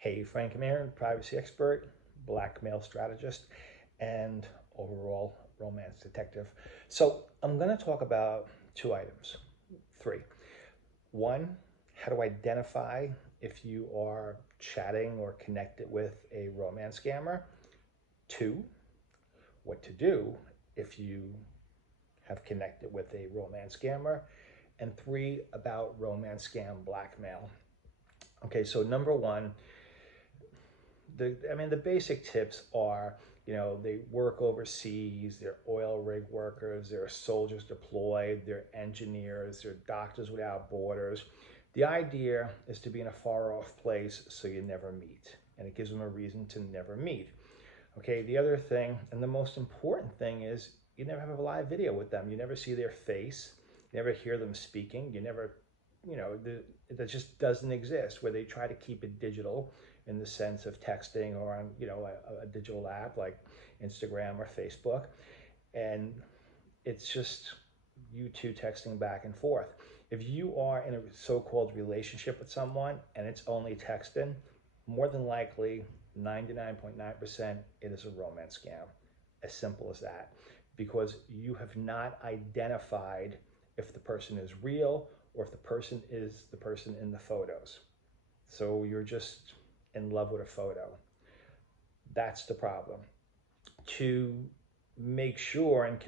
Hey, Frank Ahearn, privacy expert, blackmail strategist, and overall romance detective. So I'm going to talk about two items, three. One, how to identify if you are chatting or connected with a romance scammer. Two, what to do if you have connected with a romance scammer. And three, about romance scam blackmail. Okay, so number one, the basic tips are, they work overseas, they're oil rig workers, they're soldiers deployed, they're engineers, they're doctors without borders. The idea is to be in a far off place so you never meet, and it gives them a reason to never meet. Okay, the other thing, and the most important thing, is you never have a live video with them. You never see their face, you never hear them speaking, you never, that just doesn't exist, where they try to keep it digital in the sense of texting or on, a digital app like Instagram or Facebook. And it's just you two texting back and forth. If you are in a so-called relationship with someone and it's only texting, more than likely 99.9% it is a romance scam. As simple as that. Because you have not identified if the person is real or if the person is the person in the photos. So you're just in love with a photo. That's the problem. To make sure and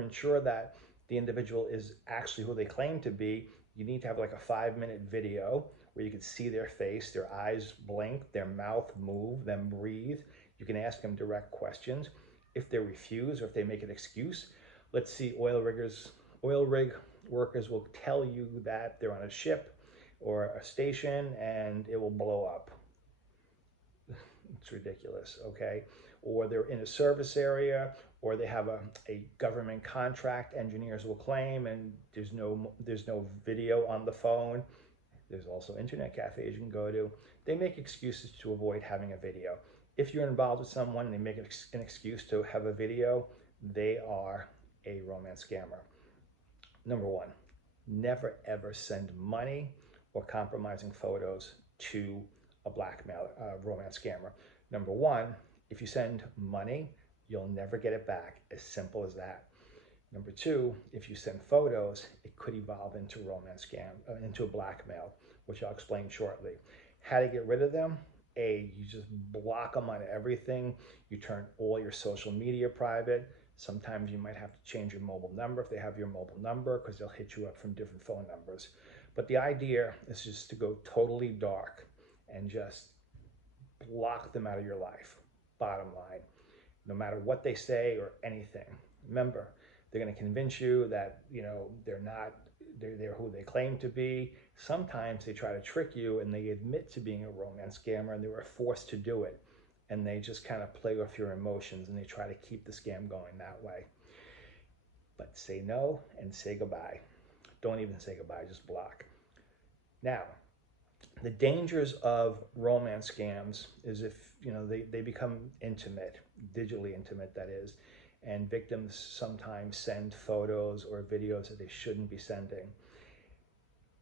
ensure that the individual is actually who they claim to be, you need to have like a 5-minute video where you can see their face, their eyes blink, their mouth move, them breathe. You can ask them direct questions. If they refuse or if they make an excuse, let's see, oil rig workers will tell you that they're on a ship or a station and it will blow up. It's ridiculous, okay? Or they're in a service area, or they have a government contract, engineers will claim, and there's no video on the phone. There's also internet cafes you can go to. They make excuses to avoid having a video. If you're involved with someone and they make an excuse to have a video, they are a romance scammer. Number one, never ever send money or compromising photos to a romance scammer. Number one, if you send money, you'll never get it back. As simple as that. Number two, if you send photos, it could evolve into romance scam, into a blackmail, which I'll explain shortly. How to get rid of them? You just block them on everything. You turn all your social media private. Sometimes you might have to change your mobile number if they have your mobile number, because they'll hit you up from different phone numbers. But the idea is just to go totally dark and just block them out of your life. Bottom line, no matter what they say or anything. Remember, they're going to convince you that they're who they claim to be. Sometimes they try to trick you and they admit to being a romance scammer and they were forced to do it. And they just kind of play with your emotions and they try to keep the scam going that way. But say no and say goodbye. Don't even say goodbye, just block. Now, the dangers of romance scams is if they become intimate, digitally intimate that is, and victims sometimes send photos or videos that they shouldn't be sending.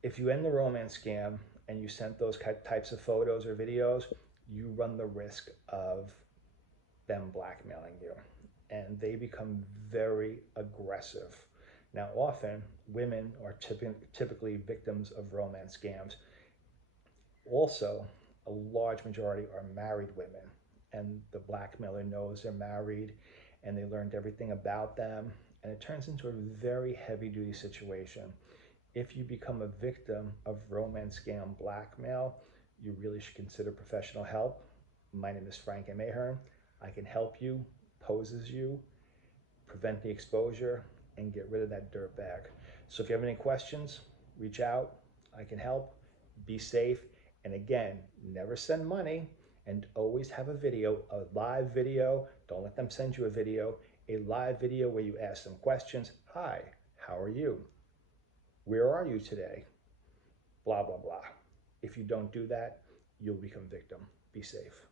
If you end the romance scam and you sent those types of photos or videos, you run the risk of them blackmailing you, and they become very aggressive. Now, often women are typically victims of romance scams. Also, a large majority are married women, and the blackmailer knows they're married and they learned everything about them, and it turns into a very heavy-duty situation. If you become a victim of romance scam blackmail, you really should consider professional help. My name is Frank M. Ahearn. I can help you, pose as you, prevent the exposure, and get rid of that dirt bag. So if you have any questions, reach out. I can help. Be safe. And again, never send money, and always have a video, a live video. Don't let them send you a video, a live video where you ask them questions. Hi, how are you? Where are you today? Blah, blah, blah. If you don't do that, you'll become victim. Be safe.